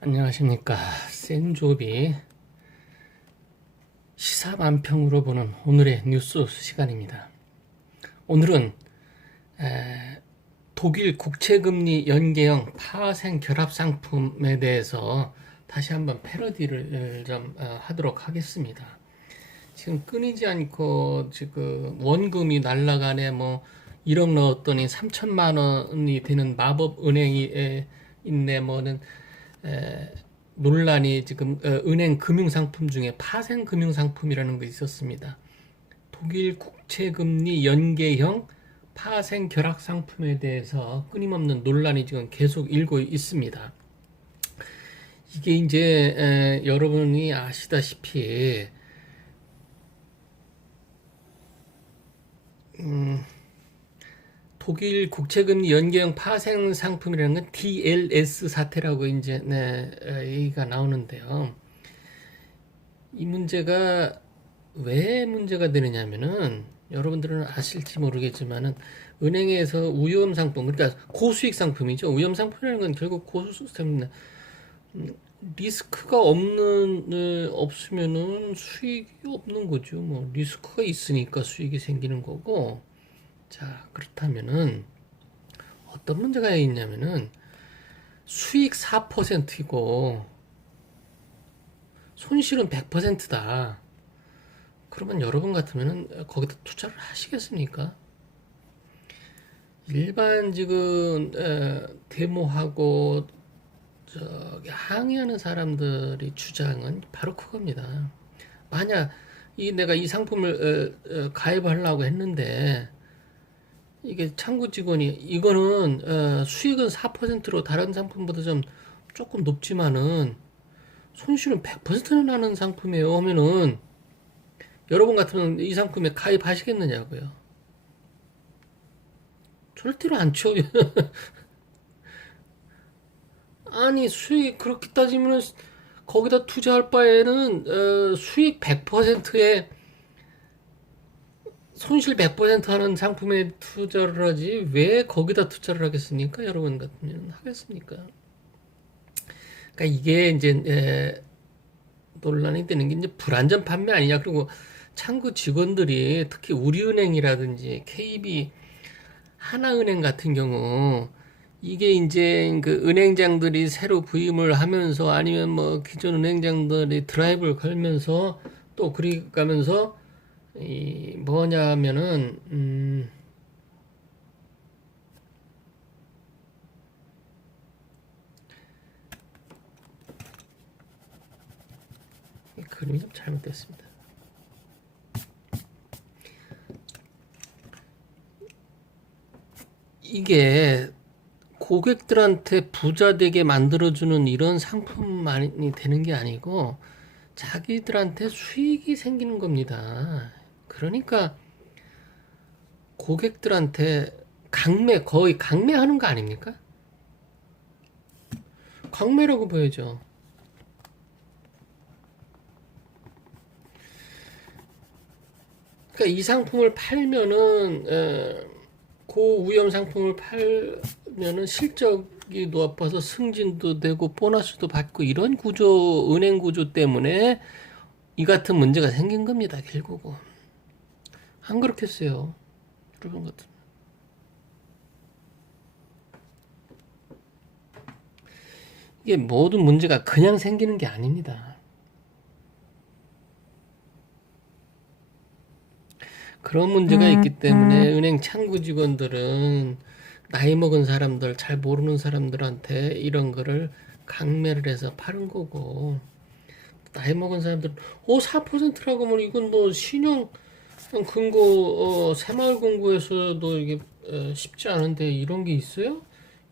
안녕하십니까. 센조비 시사만평으로 보는 오늘의 뉴스 시간입니다. 오늘은 독일 국채금리 연계형 파생 결합 상품에 대해서 다시 한번 패러디를 좀 하도록 하겠습니다. 지금 끊이지 않고 지금 원금이 날라가네, 뭐 1억 넣었더니 3천만 원이 되는 마법 은행이 있네, 뭐는 논란이 지금 은행 금융상품 중에 파생 금융상품이라는 거 있었습니다. 독일 국채금리 연계형 파생 결합 상품에 대해서 끊임없는 논란이 지금 계속 일고 있습니다. 이게 이제 여러분이 아시다시피 독일 국채금리 연계형 파생 상품이라는 건 DLS 사태라고 이제 얘기가 나오는데요. 이 문제가 왜 문제가 되느냐면은 여러분들은 아실지 모르겠지만은 은행에서 위험 상품, 그러니까 고수익 상품이죠. 위험 상품이라는 건 결국 고수익 상품입니다. 리스크가 없으면은 수익이 없는 거죠. 뭐 리스크가 있으니까 수익이 생기는 거고. 자, 그렇다면은 어떤 문제가 있냐면은 수익 4%이고 손실은 100%다. 그러면 여러분 같으면은 거기다 투자를 하시겠습니까? 일반 지금 데모하고 저기 항의하는 사람들의 주장은 바로 그겁니다. 만약 내가 이 상품을 가입하려고 했는데 이게 창구 직원이 이거는 수익은 4%로 다른 상품보다 좀 조금 높지만은 손실은 100%는 나는 상품이에요 하면은 여러분 같으면 이 상품에 가입하시겠느냐고요. 절대로 않죠. 아니 수익 그렇게 따지면 거기다 투자할 바에는 수익 100%에 손실 100% 하는 상품에 투자를 하지 왜 거기다 투자를 하겠습니까? 여러분 같으면 하겠습니까? 그러니까 이게 이제 논란이 되는 게 이제 불안전 판매 아니냐. 그리고 창구 직원들이 특히 우리은행이라든지 KB, 하나은행 같은 경우 이게 이제 그 은행장들이 새로 부임을 하면서 아니면 뭐 기존 은행장들이 드라이브를 걸면서 또 그리 가면서 이 뭐냐면은 그림이 좀 잘못됐습니다. 이게 고객들한테 부자 되게 만들어주는 이런 상품만이 되는 게 아니고 자기들한테 수익이 생기는 겁니다. 그러니까 고객들한테 거의 강매하는 거 아닙니까? 강매라고 보여죠. 그러니까 이 상품을 팔면은 고위험 상품을 팔면은 실적이 높아서 승진도 되고 보너스도 받고 이런 은행 구조 때문에 이 같은 문제가 생긴 겁니다. 결국은 안 그렇겠어요. 여러분 같은 이게 모든 문제가 그냥 생기는 게 아닙니다. 그런 문제가 있기 때문에 은행 창구 직원들은 나이 먹은 사람들, 잘 모르는 사람들한테 이런 거를 강매를 해서 파는 거고, 나이 먹은 사람들은 4%라고 하면 이건 뭐 신용 새마을 금고에서도 이게 쉽지 않은데 이런 게 있어요?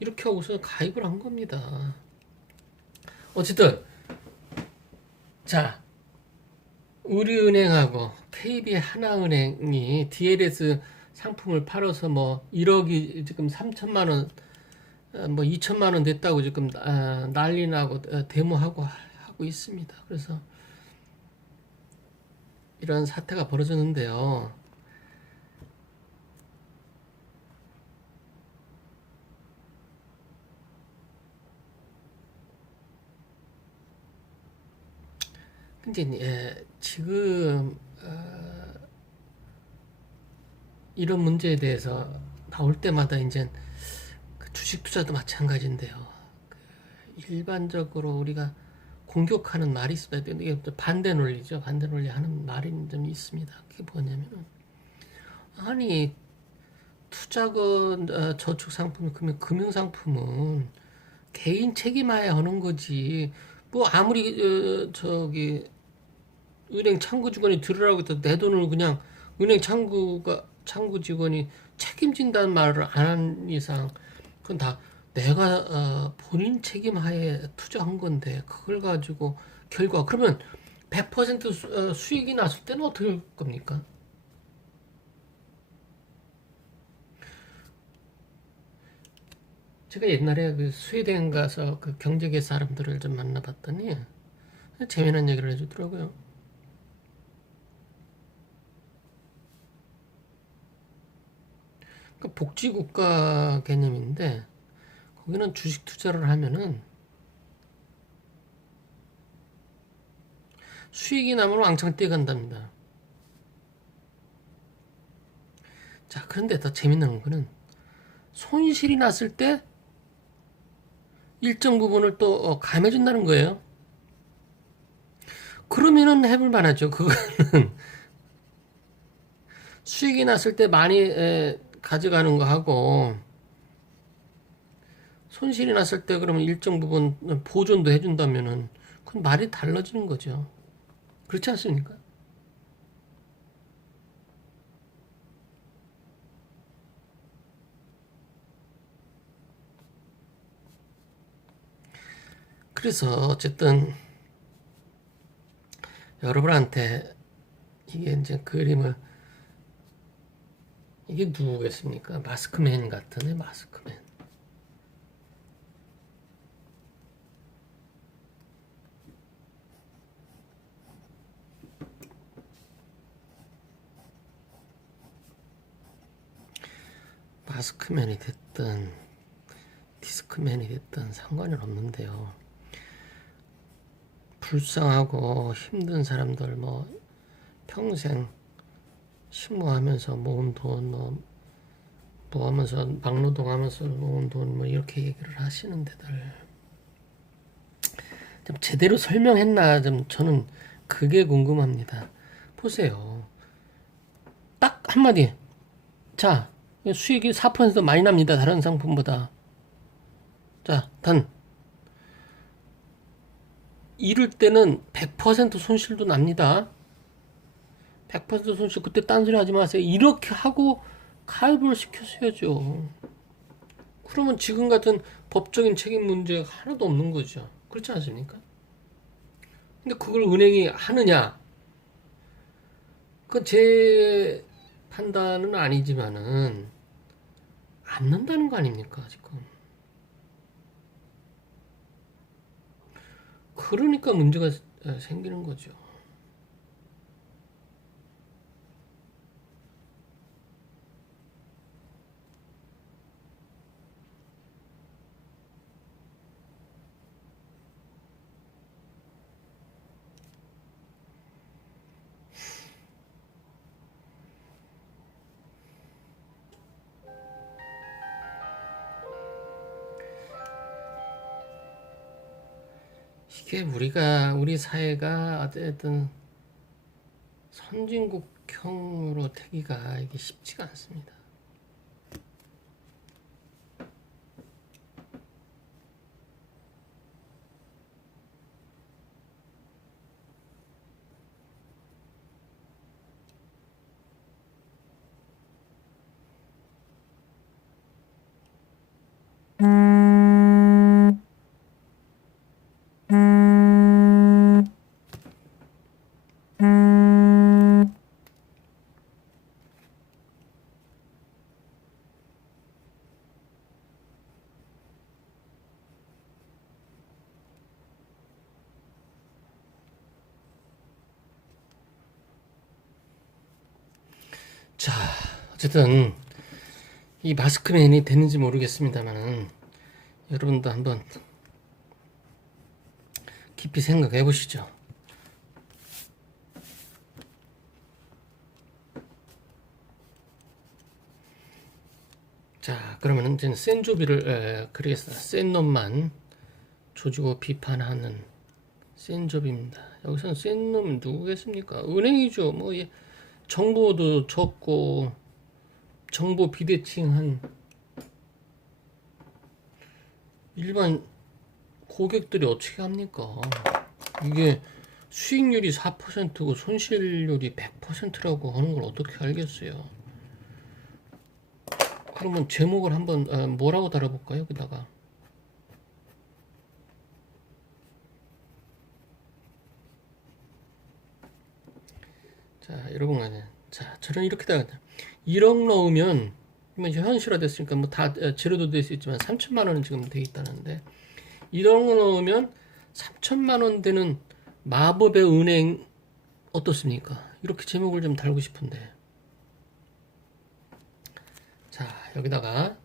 이렇게 하고서 가입을 한 겁니다. 어쨌든 자, 우리은행하고 KB 하나은행이 DLS 상품을 팔아서 뭐 1억이 지금 3천만 원, 뭐 2천만 원 됐다고 지금 난리 나고 데모하고 하고 있습니다. 그래서 이런 사태가 벌어졌는데요. 근데 지금 이런 문제에 대해서 나올 때마다 이제 그 주식 투자도 마찬가지인데요. 그 일반적으로 우리가 공격하는 말이 있습니다. 이게 반대 논리죠. 반대 논리 하는 말이 좀 있습니다. 그게 뭐냐면은 아니 투자건 저축 상품, 금융 상품은 개인 책임하에 하는 거지. 뭐 아무리 저기 은행 창구 직원이 들으라고 해도 내 돈을 그냥 은행 창구 직원이 책임진다는 말을 안 한 이상 그건 다 내가 본인 책임하에 투자한 건데 그걸 가지고 결과 그러면 100% 수익이 났을 때는 어떻게 할 겁니까? 제가 옛날에 그 스웨덴 가서 그 경제계 사람들을 좀 만나봤더니 재미난 얘기를 해주더라고요. 그 복지국가 개념인데 거기는 주식 투자를 하면은 수익이 나면 왕창 뛰어간답니다. 자, 그런데 더 재밌는 거는 손실이 났을 때 일정 부분을 또 감해준다는 거예요. 그러면은 해볼 만하죠. 그거는 수익이 났을 때 많이 가져가는 거 하고 손실이 났을 때 그러면 일정 부분 보존도 해준다면은 그건 말이 달라지는 거죠. 그렇지 않습니까? 그래서 어쨌든 여러분한테 이게 이제 그림을 이게 누구겠습니까? 마스크맨 같은 애 마스크맨. 마스크맨이 됐든 디스크맨이 됐든 상관은 없는데요. 불쌍하고 힘든 사람들 뭐 평생 식모하면서 모은 돈 뭐 하면서 막노동하면서 모은 돈 뭐 이렇게 얘기를 하시는 데들 좀 제대로 설명했나 좀 저는 그게 궁금합니다. 보세요. 딱 한마디. 자, 수익이 4% 많이 납니다. 다른 상품보다. 자, 단 이럴 때는 100% 손실도 납니다. 100% 손실 그때 딴소리 하지 마세요. 이렇게 하고 가입을 시켰어야죠. 그러면 지금 같은 법적인 책임 문제가 하나도 없는 거죠. 그렇지 않습니까? 근데 그걸 은행이 하느냐? 그건 제 판단은 아니지만은 않는다는 거 아닙니까, 지금. 그러니까 문제가 생기는 거죠. 이게 우리 사회가 어쨌든 선진국형으로 되기가 이게 쉽지가 않습니다. 자, 어쨌든 이 마스크맨이 됐는지 모르겠습니다만은 여러분도 한번 깊이 생각해 보시죠. 자, 그러면은 이제 센조비를 그리겠습니다. 센 놈만 조지고 비판하는 센조비입니다. 여기서는 센 놈은 누구겠습니까? 은행이죠. 뭐 정보도 적고 정보 비대칭한 일반 고객들이 어떻게 합니까? 이게 수익률이 4%고 손실률이 100%라고 하는 걸 어떻게 알겠어요? 그러면 제목을 한번 뭐라고 달아볼까요? 여기다가 자, 여러분, 자, 저는 이렇게 다 1억 넣으면 이제 현실화 됐으니까 뭐 다 제로도 될 수 있지만 3천만 원은 지금 돼 있다는데 1억 넣으면 3천만 원 되는 마법의 은행 어떻습니까? 이렇게 제목을 좀 달고 싶은데 자, 여기다가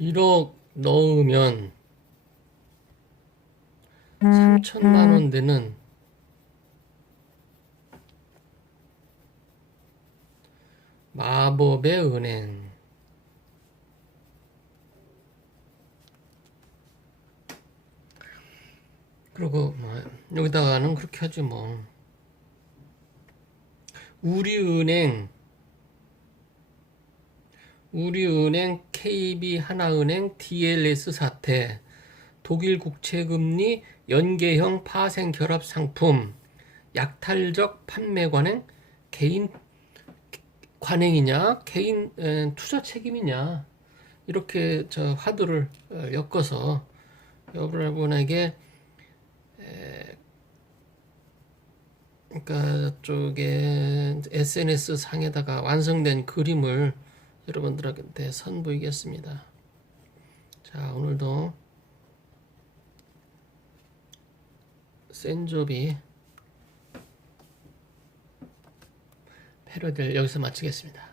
1억 넣으면 3천만 원 되는 마법의 은행. 그리고 뭐 여기다가는 그렇게 하지 뭐. 우리은행, KB 하나은행, DLS 사태, 독일 국채금리 연계형 파생 결합 상품, 약탈적 판매 관행, 개인 관행이냐, 개인 투자 책임이냐, 이렇게 저 화두를 엮어서 여러분에게 그러니까 쪽에 SNS 상에다가 완성된 그림을 여러분들한테 선보이겠습니다. 자, 오늘도 센조비 패러디를 여기서 마치겠습니다.